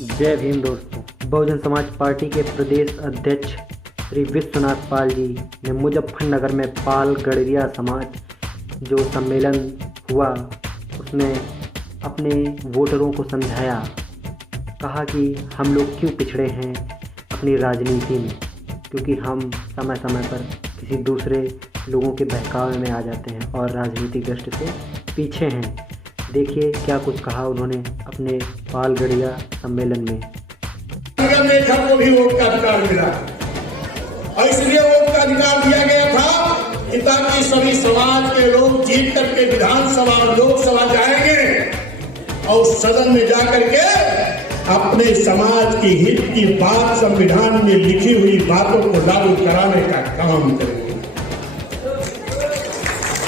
जय भीम दोस्तों। बहुजन समाज पार्टी के प्रदेश अध्यक्ष श्री विश्वनाथ पाल जी ने मुजफ्फरनगर में पाल गड़रिया समाज जो सम्मेलन हुआ उसमें अपने वोटरों को समझाया, कहा कि हम लोग क्यों पिछड़े हैं अपनी राजनीति में, क्योंकि हम समय समय पर किसी दूसरे लोगों के बहकावे में आ जाते हैं और राजनीतिक दृष्टि से पीछे हैं। देखिए क्या कुछ कहा उन्होंने अपने पाल गड़रिया सम्मेलन में। को भी वोट का अधिकार मिला और इसलिए वोट का अधिकार दिया गया था कि ताकि सभी समाज के लोग जीत करके विधानसभा और लोकसभा जाएंगे और सदन में जाकर के अपने समाज की हित की बात संविधान में लिखी हुई बातों को लागू कराने का काम करेंगे।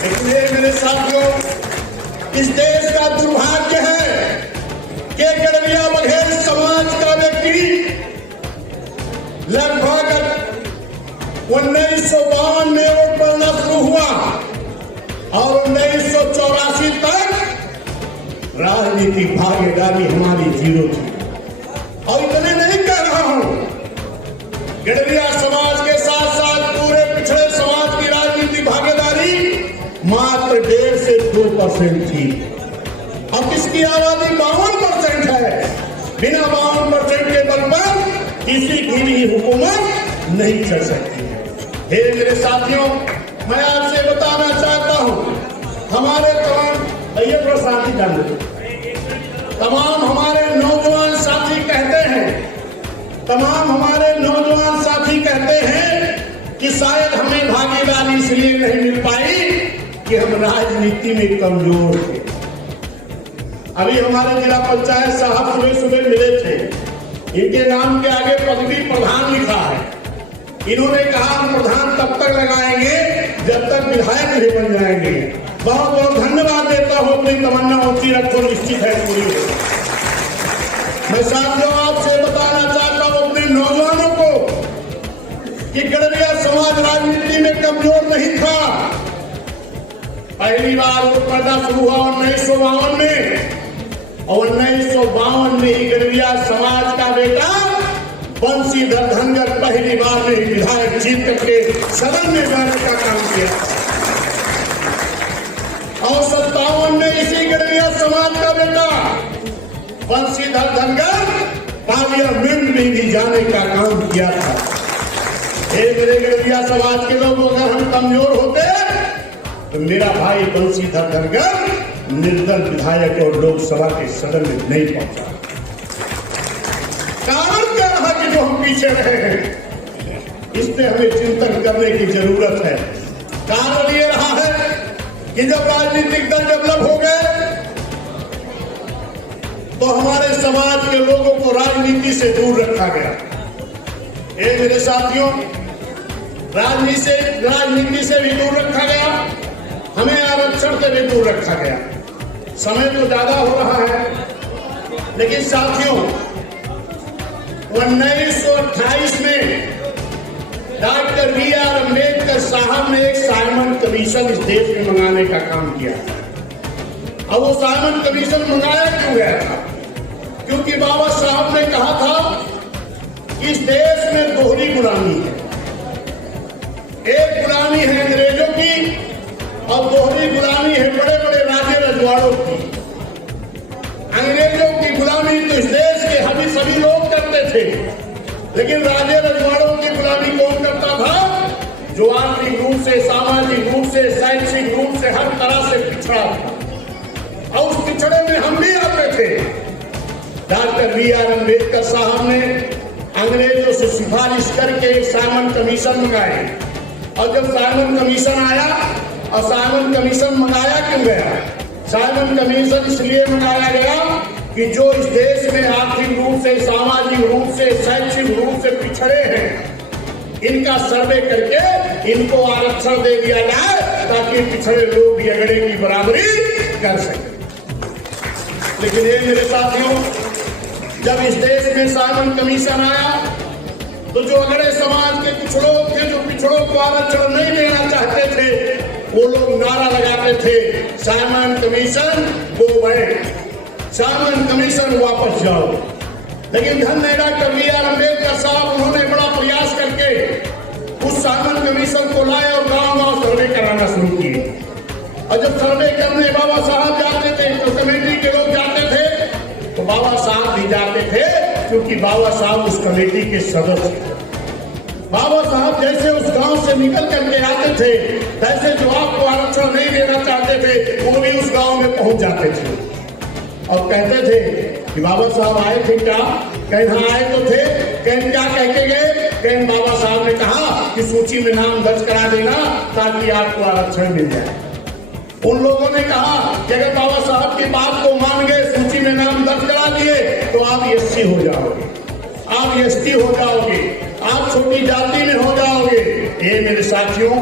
इसलिए मेरे साथियों, इस देश का दुर्भाग्य है कि गड़रिया बघेल समाज का व्यक्ति लगभग 1952 में वोट पड़ना शुरू हुआ और 1984 तक राजनीतिक भागीदारी हमारी जीरो थी। और इतने नहीं कह रहा हूं, गड़रिया समाज के साथ साथ पूरे पिछड़े समाज की राजनीतिक भागीदारी मात्र 1.5 से 2% थी। अब इसकी आबादी 52% है। बिना 52% के बल पर किसी की भी हुकूमत नहीं चल सकती है। हे मेरे साथियों, मैं आपसे बताना चाहता हूं, हमारे तमाम हमारे नौजवान साथी कहते हैं कि शायद हमें भागीदारी इसलिए नहीं मिल पाई कि हम राजनीति में कमजोर थे। अभी हमारे जिला पंचायत साहब सुबह मिले थे, इनके नाम के आगे पदवी प्रधान लिखा है। इन्होंने कहा हम प्रधान तब तक लगाएंगे जब तक विधायक नहीं बन जाएंगे। बहुत बहुत धन्यवाद देता हूं, अपनी तमन्ना होती रखो, निश्चित है पूरी हो। मैं साथियों आपसे बताना चाहता हूं अपने नौजवानों को कि गड़रिया समाज राजनीति में कमजोर नहीं था। पहली बार वोट पड़ना शुरू हुआ 1952 में और 1952 में ही गड़रिया समाज का बेटा बंशीधर धनगर पहली बार में ही विधायक जीत करके सदन में जाने का काम किया और 57 में इसी गड़रिया समाज का बेटा बंशीधर धनगर पार्लियामेंट में भी जाने का काम किया था। मेरे गड़रिया समाज के लोग, अगर हम कमजोर होते तो मेरा भाई बंशीधर धनगर निर्दल विधायक और लोकसभा के सदन में नहीं पहुंचा। कारण क्या रहा कि जो हम पीछे रहे हैं, इस पे हमें चिंतन करने की जरूरत है। कारण ये रहा है कि जब राजनीतिक दल डेवलप हो गए तो हमारे समाज के लोगों को राजनीति से दूर रखा गया। मेरे साथियों, राजनीति से भी दूर रखा गया, हमें आरक्षण से भी दूर रखा गया। समय तो ज्यादा हो रहा है, लेकिन साथियों 1928 में डॉक्टर बी.आर. अम्बेडकर साहब ने एक साइमन कमीशन इस देश में मंगाने का काम किया। अब वो साइमन कमीशन मंगाया क्यों गया था? क्योंकि बाबा साहब ने कहा था कि इस देश में दोहरी गुलामी है। एक गुलामी है अंग्रेजों की और दोहरी गुलामी है बड़े बड़े राजे रजवाड़ों की। अंग्रेजों की गुलामी तो इस देश के सभी लोग करते थे, लेकिन राजे रजवाड़ों की गुलामी कौन करता था? जो आर्थिक रूप से, सामाजिक रूप से, शैक्षिक रूप से हर तरह से पिछड़ा था और उस पिछड़े में हम भी आते थे। Doctor B R. अम्बेडकर साहब ने अंग्रेजों से सिफारिश करके एक साइमन कमीशन मंगाए और जब साइमन कमीशन आया, और साइमन कमीशन मंगाया क्यों गया? साइमन कमीशन इसलिए मंगाया गया कि जो इस देश में आर्थिक रूप से, सामाजिक रूप से, शैक्षिक रूप से पिछड़े हैं, इनका सर्वे करके इनको आरक्षण दे दिया जाए ताकि पिछड़े लोग भी अगड़े की बराबरी कर सकें। लेकिन ये मेरे साथियों, जब इस देश में साइमन कमीशन आया तो जो अगड़े समाज के कुछ लोग थे जो पिछड़ों को आरक्षण नहीं देना चाहते थे, वो लोग नारा लगाते थे, Simon commission go back, Simon commission वापस जाओ। लेकिन धन्य डॉक्टर B.R. अम्बेडकर साहब, उन्होंने बड़ा प्रयास करके उस साइमन कमीशन को लाए और गांव-गांव सर्वे कराना शुरू किए। और जब सर्वे करने बाबा साहब जाते थे तो कमेटी के लोग जाते थे, तो बाबा साहब भी जाते थे, क्योंकि बाबा साहब उस कमेटी के सदस्य थे। बाबा साहब जैसे उस गांव से निकल करके आते थे, वैसे जो आपको आरक्षण नहीं देना चाहते थे वो भी उस गांव में पहुंच जाते थे और कहते थे कि बाबा साहब आए थे क्या? कहीं हाँ आए तो थे। कहीं क्या कह के गए? कहीं बाबा साहब ने कहा कि सूची में नाम दर्ज करा देना ताकि आपको आरक्षण मिल जाए। उन लोगों ने कहा कि अगर बाबा साहब की बात को मान गए, सूची में नाम दर्ज करा दिए, तो आप SC हो जाओगे, आप ST हो जाओगे, आप छोटी जाति में हो जाओगे। ये मेरे साथियों,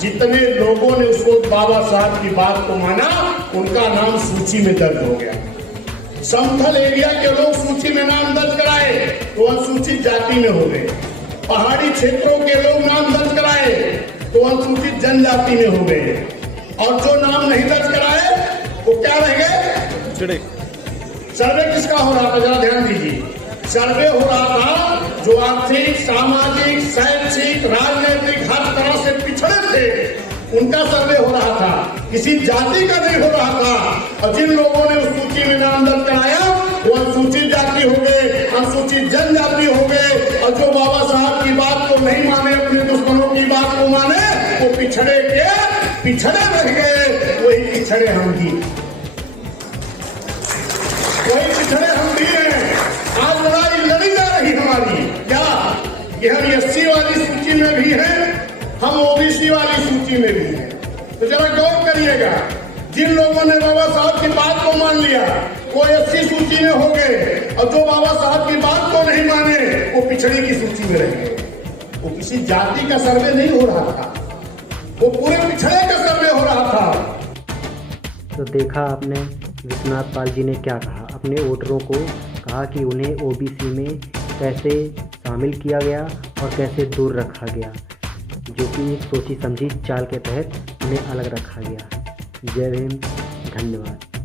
जितने लोगों ने उसको बाबा साहब की बात को माना, उनका नाम सूची में दर्ज हो गया। समतल एरिया के लोग सूची में नाम दर्ज कराए तो अनुसूचित जाति में हो गए। पहाड़ी क्षेत्रों के लोग नाम दर्ज कराए तो अनुसूचित जनजाति में हो गए। और जो नाम नहीं दर्ज कराए वो क्या रह गए? सर्वे किसका हो रहा था? जरा ध्यान दीजिए। सर्वे हो रहा था जो आर्थिक, सामाजिक, शैक्षिक, राजनीतिक हर तरह से पिछड़े थे, उनका सर्वे हो रहा था, किसी जाति का नहीं हो रहा था। और जिन लोगों ने उस सूची में नाम दर्ज कराया वो अनुसूचित जाति हो गए, अनुसूचित जनजाति हो गए। और जो बाबा साहब की बात को नहीं माने, अपने दुश्मनों की बात को माने, वो पिछड़े के पिछड़े रह गए। वही पिछड़े हम भी, वही पिछड़े हम भी हैं। आज लड़ाई लड़ी जा रही हमारी क्या कि हम SC वाली सूची में भी हैं, हम OBC वाली सूची में भी हैं। तो जरा गौर करिएगा, जिन लोगों ने बाबा साहब की बात को मान लिया वो SC सूची में हो गए, और जो बाबा साहब की बात को नहीं माने वो पिछड़ी की सूची में रह गए। वो किसी जाति का सर्वे नहीं हो रहा था, वो पूरे पिछड़े का सर्वे हो रहा था। तो देखा आपने विश्वनाथ पाल जी ने क्या कहा, अपने वोटरों को कहा कि उन्हें OBC में कैसे शामिल किया गया और कैसे दूर रखा गया, जो कि एक सोची समझी चाल के तहत उन्हें अलग रखा गया। जय हिंद, धन्यवाद।